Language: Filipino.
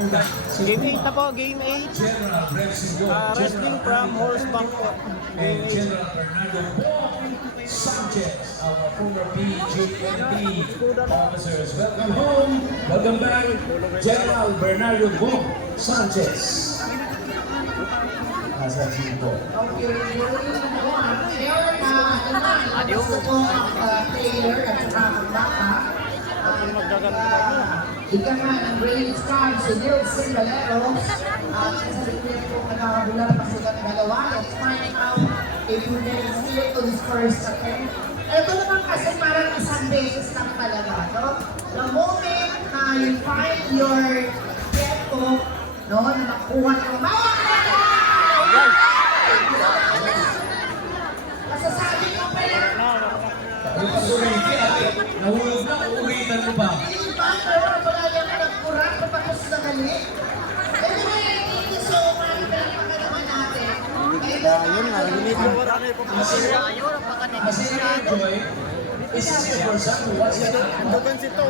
Game 8 na po, game 8. Wrestling from horseback po. Game 8. General Bernardo Sanchez, our former PGMP officers. Welcome home. Welcome back, General Bernardo Sanchez. Nasa po. Adiyo po ang Taylor at saka ang Baka. Ika nga ng Brave Stars, si Nilson Valero. At sa rin po nakakabulan pa sila ng dalawa. Let's find out if you can steal to this first attempt. Ito naman kasi parang isang beses lang talaga. No? The moment na you find your tempo, no, na nakuha ng mga masasabi ko pa lang. Yung pasuriti, ate, nahulog na, uulitan mo ba? Hindi ba? Pero wala yan na nagkurang patapos na gali. Anyway, thank you so much. Pinapaka naman natin. Ayun nga, nililig mo ko rin po. Kasi na-enjoy, this is your first time to watch it. Doon si to.